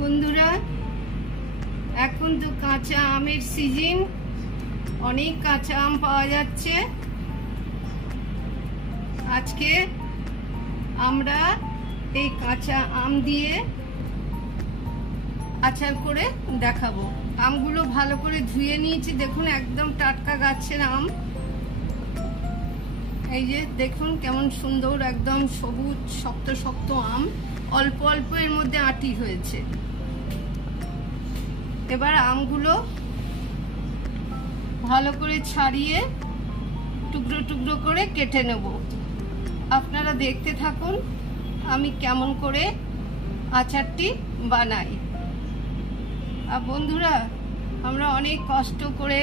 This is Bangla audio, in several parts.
বন্ধুরা, এখন তো কাঁচা আমের সিজন, অনেক কাঁচা আম পাওয়া যাচ্ছে। আজকে আমরা এই কাঁচা আম দিয়ে আচার করে দেখাবো। আমগুলো ভালো করে ধুয়ে নিয়েছি, দেখুন একদম টাটকা গাছের আম। এই যে দেখুন কেমন সুন্দর, একদম সবুজ শক্ত শক্ত আম, অল্প অল্প এর মধ্যে আঁটি হয়েছে। এবার আমগুলো ভালো করে ছাড়িয়ে টুকরো টুকরো করে কেটে নেব। আপনারা দেখতে থাকুন আমি কেমন করে আচারটি বানাই। আর বন্ধুরা, আমরা অনেক কষ্ট করে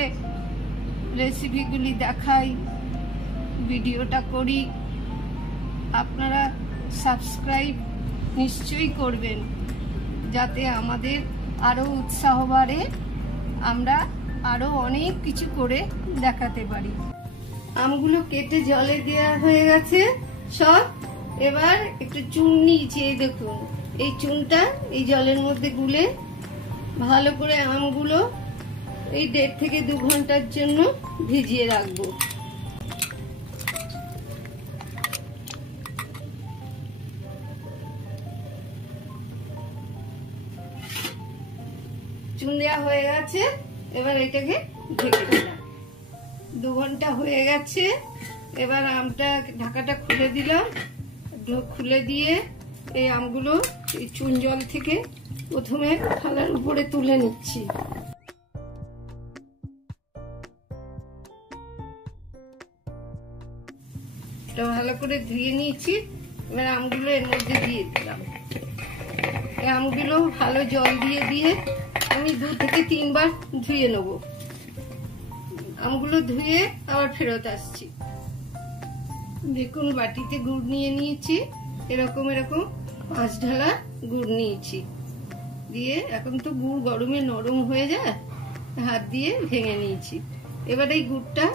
রেসিপিগুলি দেখাই, ভিডিওটা করি, আপনারা সাবস্ক্রাইব নিশ্চয়ই করবেন যাতে আমাদের আরো উৎসাহ বাড়ে, আমরা আরো অনেক কিছু করে দেখাতে পারি। আমগুলো কেটে জলে দেওয়া হয়ে গেছে সব। এবার একটু চুন নিয়েছি, এই দেখুন এই চুনটা এই জলের মধ্যে গুলে ভালো করে আমগুলো এই 1.5 থেকে 2 ঘন্টার জন্য ভিজিয়ে রাখবো। চুন দেওয়া হয়ে গেছে, এবার এটাকে ঢেকে দিলাম। 2 ঘন্টা হয়ে গেছে। এবার আমটা ঢাকাটা খুলে দিলাম। খুলে দিয়ে এই আমগুলো এই চুন জল থেকে প্রথমে থালার উপরে তুলে নিচ্ছি। এটা ভালো করে ধুয়ে নিয়েছি। এবার আমগুলো এর মধ্যে দিয়ে দিলাম। এই আমগুলো ভালো জল দিয়ে দিয়ে আমি 2 থেকে 3 বার ধুয়ে নেব। আমগুলো ধুয়ে আবার ফেরত আসছি। দেখুন বাটিতে গুড় নিয়ে নিয়েছি, এরকম 5 ঢালা গুড় নিয়েছি। দিয়ে এখন তো গুড় গরমে নরম হয়ে যায়, হাত দিয়ে ভেঙে নিয়েছি। এবার এই গুড়টা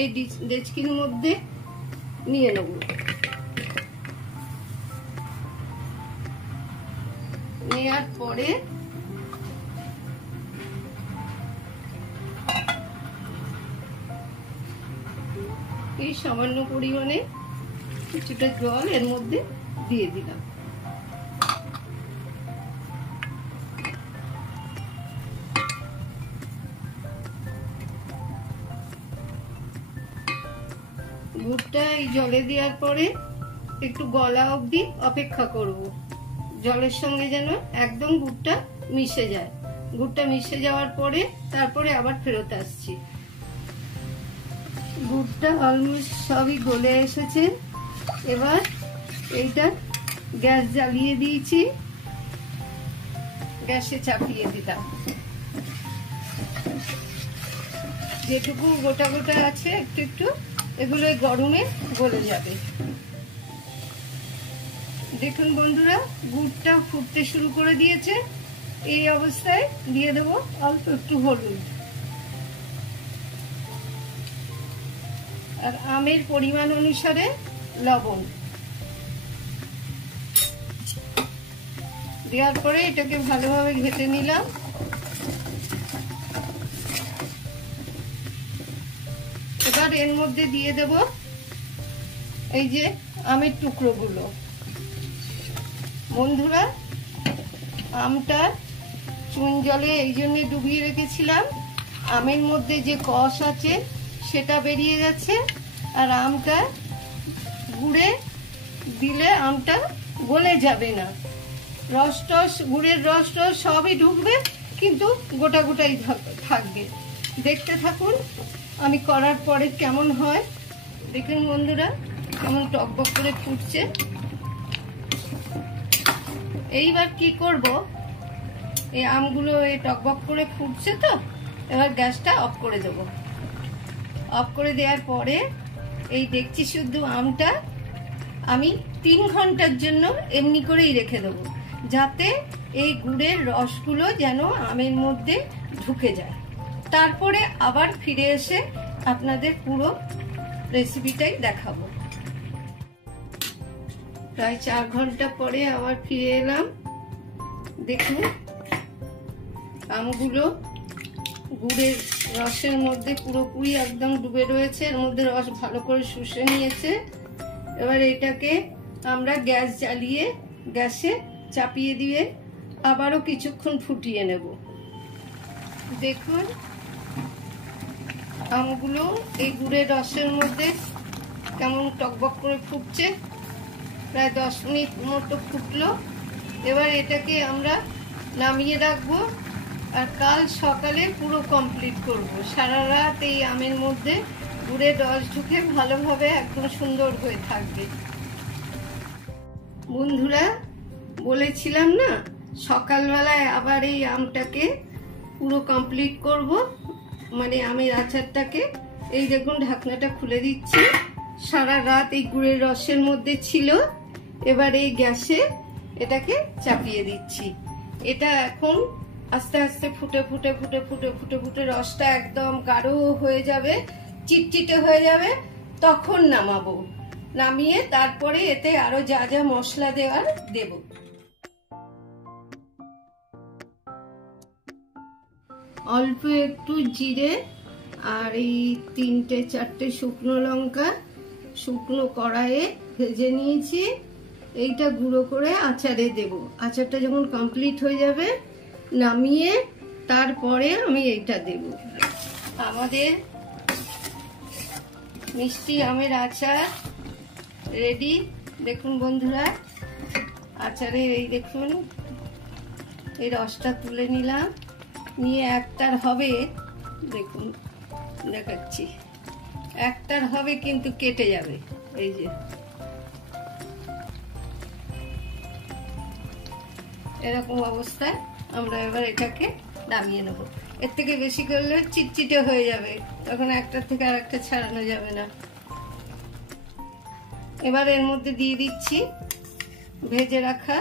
এই ডেচকির মধ্যে নিয়ে নেব। নেওয়ার পরে এই সামান্য পরিমাণে কিছুটা জল এর মধ্যে দিয়ে দিলাম। গুড়টা এই জলে দেওয়ার পরে একটু গলা অবধি অপেক্ষা করব, জলের সঙ্গে যেন একদম গুড়টা মিশে যায়। গুড়টা মিশে যাওয়ার পরে তারপরে আবার ফেরত আসছি। গুড়টা অলমোস্ট সবই গলে এসেছে। এবার এইটা গ্যাস জ্বালিয়ে দিয়েছি, গ্যাসে চাপিয়ে দিলাম। যেটুকু গোটা গোটা আছে একটু একটু, এগুলো গরমে গলে যাবে। দেখুন বন্ধুরা, গুড়টা ফুটতে শুরু করে দিয়েছে। এই অবস্থায় দিয়ে দেবো অল্প একটু হলুদ আর আমের পরিমাণ অনুসারে লবণ। দেওয়ার পরে এটাকে ভালোভাবে ঘেটে নিলাম। এবার এর মধ্যে দিয়ে দেব এই যে আমের টুকরোগুলো। বন্ধুরা, আমটা চুন জলে এই জন্য ডুবিয়ে রেখেছিলাম, আমের মধ্যে যে কষ আছে সেটা বেরিয়ে গেছে। আর আমটা গুড়ে দিলে আমটা গলে যাবে না, রস টস গুড়ের রস টস সবই ঢুকবে, কিন্তু গোটা গোটাই থাকবে। দেখতে থাকুন আমি করার পরে কেমন হয়। দেখুন বন্ধুরা, কেমন টকবক করে ফুটছে। এইবার কি করব, এই আমগুলো এই টকবক করে ফুটছে তো, এবার গ্যাসটা অফ করে দেব। অফ করে দেওয়ার পরে এই ডেকচি শুদ্ধ আমটা আমি 3 ঘন্টার জন্য এমনি করেই রেখে দেবো, যাতে এই গুড়ের রসগুলো যেন আমের মধ্যে ঢুকে যায়। তারপরে আবার ফিরে এসে আপনাদের পুরো রেসিপিটাই দেখাবো। প্রায় 4 ঘন্টা পরে আবার ফিরে এলাম। দেখুন আমগুলো গুড়ের রসের মধ্যে পুরোপুরি একদম ডুবে রয়েছে, এর মধ্যে রস ভালো করে শুষে নিয়েছে। এবার এটাকে আমরা গ্যাস জ্বালিয়ে গ্যাসে চাপিয়ে দিয়ে আবারও কিছুক্ষণ ফুটিয়ে নেব। দেখুন আমগুলো এই গুড়ের রসের মধ্যে কেমন টকবক করে ফুটছে, প্রায় 10 মিনিট মতো ফুটলো। এবার এটাকে আমরা নামিয়ে রাখবো আর কাল সকালে পুরো কমপ্লিট করব। সারা রাত এই আমের মধ্যে গুড়ের রস ঢুকে ভালোভাবে একদম সুন্দর হয়ে থাকবে। বন্ধুরা বলেছিলাম না সকালবেলায় আবার এই আমটাকে পুরো কমপ্লিট করব, মানে আমের আচারটাকে। এই দেখুন ঢাকনাটা খুলে দিচ্ছি। সারা রাত এই গুড়ের রসের মধ্যে ছিল। এবার এই গ্যাসে এটাকে চাপিয়ে দিচ্ছি। এটা এখন আস্তে আস্তে ফুটে ফুটে ফুটে ফুটে ফুটে ফুটে রসটা একদম গাঢ় হয়ে যাবে, চিটচিটে হয়ে যাবে, তখন নামাবো। নামিয়ে তারপরে এতে আরো যা যা মশলা দেওয়ার দেব। অল্প একটু জিরে আর এই 3-4টে শুকনো লঙ্কা শুকনো কড়াইয়ে ভেজে নিয়েছি। এইটা গুঁড়ো করে আচারে দেব। আচারটা যখন কমপ্লিট হয়ে যাবে নামিয়ে তারপরে আমি এইটা দেব। আমাদের মিষ্টি আমের আচার রেডি। দেখুন বন্ধুরা আচারে এই দেখুন এই রসটা তুলে নিলাম, নিয়ে একটার হবে, দেখুন দেখাচ্ছি, একটার হবে কিন্তু কেটে যাবে। এই যে এরকম অবস্থায় আমরা এবার এটাকে নামিয়ে নেব। এর থেকে বেশি করলে চিটচিটে হয়ে যাবে, তখন একটার থেকে আর একটা ছাড়ানো যাবে না। এবার এর মধ্যে দিয়ে দিচ্ছি ভেজে রাখা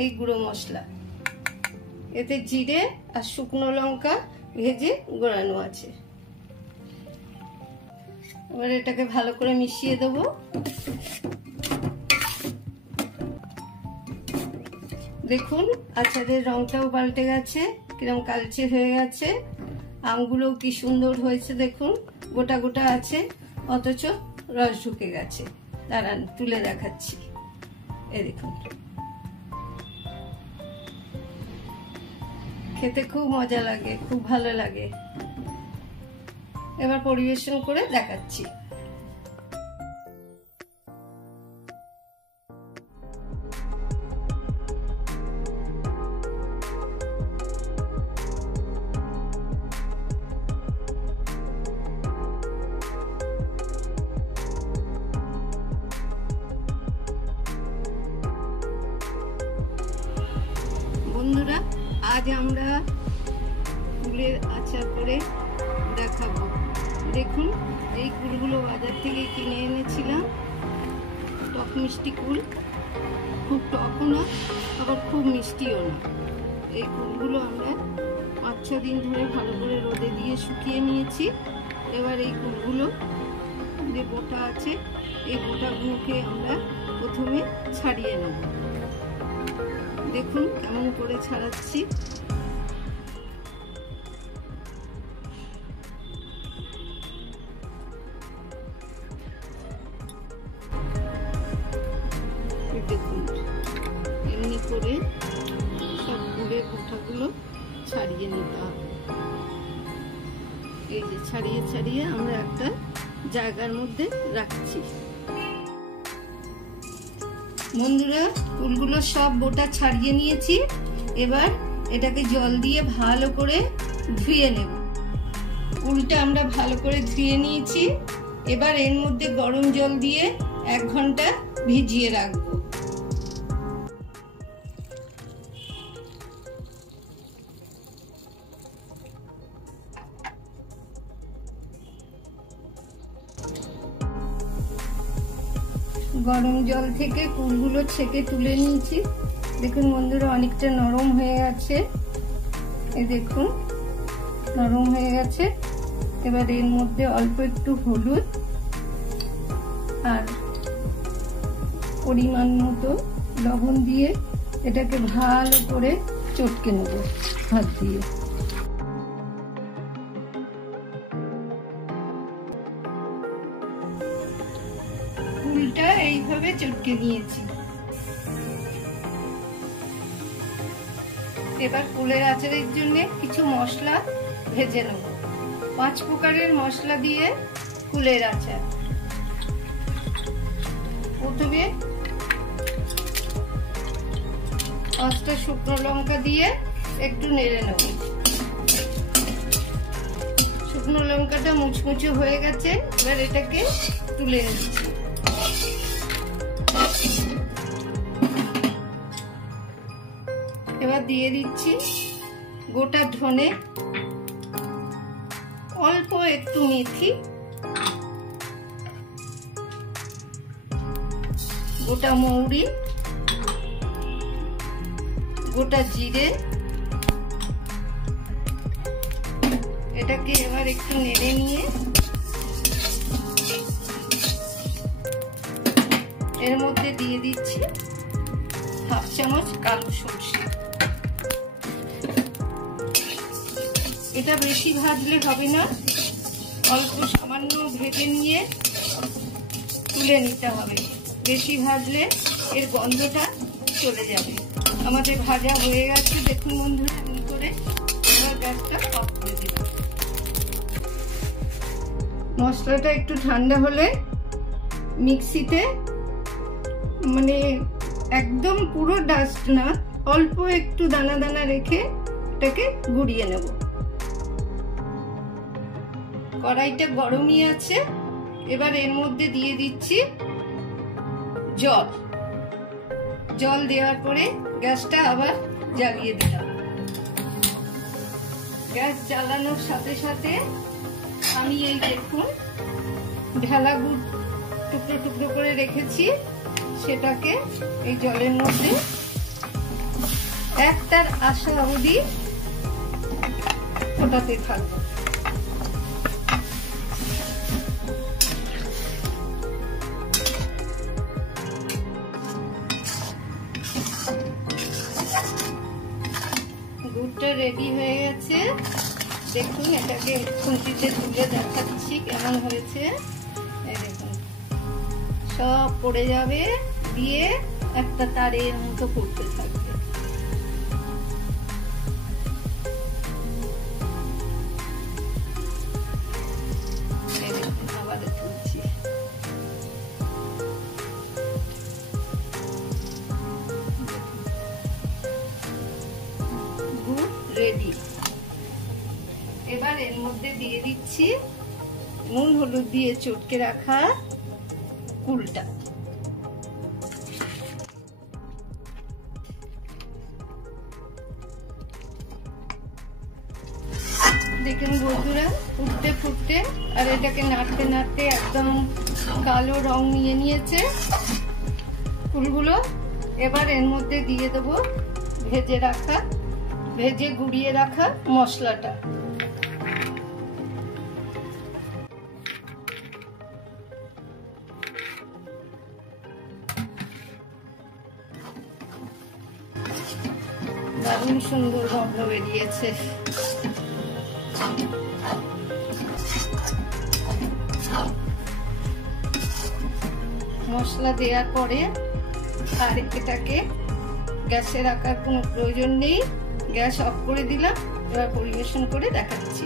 এই গুঁড়ো মশলা। এতে জিরে আর শুকনো লঙ্কা ভেজে গোড়ানো আছে। এবার এটাকে ভালো করে মিশিয়ে দেবো। দেখুন আচারের রংটাও পাল্টে গেছে, কিরকম কালচে হয়ে গেছে। আমগুলো কি সুন্দর হয়েছে দেখুন, গোটা গোটা আছে অথচ রস ঢুকে গেছে। দাঁড়ান তুলে দেখাচ্ছি। এই দেখুন খেতে খুব মজা লাগে, খুব ভালো লাগে। এবার পরিবেশন করে দেখাচ্ছি। বন্ধুরা আজ আমরা কুলের আচার করে দেখাবো। দেখুন এই কুলগুলো বাজার থেকে কিনে এনেছিলাম। টক মিষ্টি কুল, খুব টকও না আবার খুব মিষ্টিও না। এই কুলগুলো আমরা 5-6 দিন ধরে ভালো করে রোদে দিয়ে শুকিয়ে নিয়েছি। এবার এই কুলগুলো যে বোটা আছে এই বোটাগুলোকে আমরা প্রথমে ছাড়িয়ে নেব। দেখুন কেমন করে ছাড়াচ্ছি। দেখুন এমনি করে সব গুড়ের বোটাগুলো ছাড়িয়ে নিতে হবে। এই যে ছাড়িয়ে ছাড়িয়ে আমরা একটা জায়গার মধ্যে রাখছি। বন্ধুরা কুলগুলো সব বোটা ছাড়িয়ে নিয়েছি। এবার এটাকে জল দিয়ে ভালো করে ধুয়ে নেব। কুলটা আমরা ভালো করে ধুয়ে নিয়েছি। এবার এর মধ্যে গরম জল দিয়ে 1 ঘন্টা ভিজিয়ে রাখবো। গরম জল থেকে কুলগুলো ছেঁকে তুলে নিয়েছি। দেখুন বন্ধুরা অনেকটা নরম হয়ে গেছে। এই দেখুন নরম হয়ে গেছে। এবার এর মধ্যে অল্প একটু হলুদ আর পরিমাণ মতো লবণ দিয়ে এটাকে ভালো করে চটকে নেব। হাত দিয়ে। কুলটা এইভাবে চটকে নিয়েছি। এবার কুলের আচারের জন্য কিছু মশলা ভেজে নেব। 5 প্রকারের মশলা দিয়ে কুলের আচার। প্রথমে 5টা শুকনো লঙ্কা দিয়ে একটু নেড়ে নেব। শুকনো লঙ্কাটা মুচমুচে হয়ে গেছে, এবার এটাকে তুলে নিচ্ছি। এবার দিয়ে দিচ্ছি গোটা ধনে, অল্প একটু মেথি, গোটা মৌরি, গোটা জিরে। এটাকে এবার একটু নেড়ে নিয়ে এর মধ্যে দিয়ে দিচ্ছি 1/2 চামচ কালো সরষে। এটা বেশি ভাজলে হবে না, অল্প সামান্য ভেজে নিয়ে তুলে নিতে হবে। বেশি ভাজলে এর গন্ধটা চলে যাবে। আমাদের ভাজা হয়ে গেছে, দেখুন বন্ধুরা কি করে। এবার গ্যাসটা অফ করে দিলাম। মশলাটা একটু ঠান্ডা হলে মিক্সিতে, মানে একদম পুরো ডাস্ট না, অল্প একটু দানা দানা রেখে এটাকে গুঁড়িয়ে নেব। কড়াইটা গরমই আছে, এবার এর মধ্যে দিয়ে দিচ্ছি জল। জল দেওয়ার পরে গ্যাসটা আবার জ্বালিয়ে দিলাম। গ্যাস জ্বালানোর সাথে সাথে আমি এই দেখুন ঢেলা গুড় টুকরো টুকরো করে রেখেছি, সেটাকে এই জলের মধ্যে একটার আশা অবধি ফোটাতে থাকবো। গুড়টা রেডি হয়ে গেছে, দেখুন। এটাকে খুন্তিতে তুলে দেখাচ্ছি কেমন হয়েছে। এই দেখুন সব পড়ে যাবে, দিয়ে একটা তারের মতো করতে থাকবে। আবার তুলছি। গুড় রেডি। এবার এর মধ্যে দিয়ে দিচ্ছি নুন হলুদ দিয়ে চটকে রাখা কুলটা। দেখুন বন্ধুরা ফুটতে ফুটতে আর এটাকে নাড়তে নাড়তে একদম কালো রং নিয়ে নিয়েছে ফুলগুলো। এবার এর মধ্যে দিয়ে দেবো ভেজে গুঁড়িয়ে রাখা মশলাটা। দারুণ সুন্দর গন্ধ বেরিয়েছে। মশলা দেওয়ার পরে আর এটাকে গ্যাসে রাখার কোনো প্রয়োজন নেই, গ্যাস অফ করে দিলাম। এবার পরিবেশন করে দেখাচ্ছি।